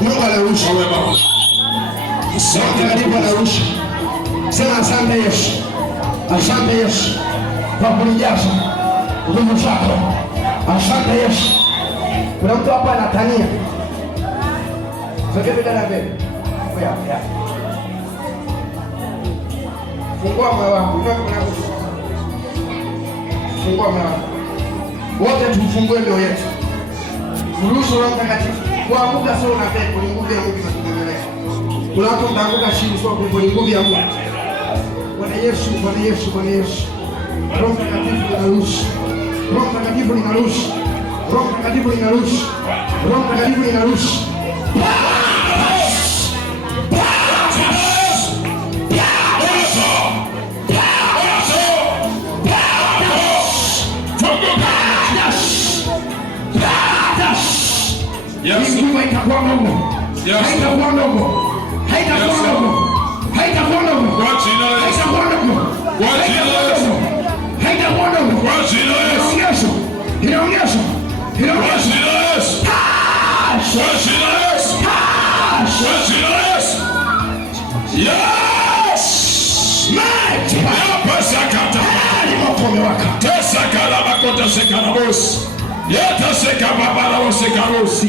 Mungu anarusha. Asante alipo anarusha. Sema asante Yesu. Asante Yesu kwa kunijaza nguvu zako. Asante Yesu. Kuna mtu hapa anatania. Sogea dada mbele. Oya. Fungua moyo wako. Fungua moyo wako. Wote tufungue mioyo yetu. Ruhusu Roho Mtakatifu. Kuanguka sio na pepo, ni nguvu ya Mungu inakuendelea. Kuna watu mtaanguka chini sio pepo, ni nguvu ya Mungu. Bwana Yesu, Bwana Yesu, Bwana Yesu. Roho Mtakatifu linarusha. Roho Mtakatifu linarusha. Roho Mtakatifu linarusha. Roho Mtakatifu linarusha. Mungu itakuwa ndogo. Haitakuwa ndogo. Haitakuwa ndogo. Haitakuwa ndogo. Kwa jina la Yesu. Haitakuwa ndogo. Kwa jina la Yesu. Haitakuwa ndogo. Kwa jina la Yesu. Inaonyesha. Kwa jina la Yesu. Kwa jina la Yesu. Kwa jina la Yesu. Yes. Mighty. Hapa sakata. Ni mkono wako. Tesa kala makota sekana boss. Yata sekababa la sekana boss.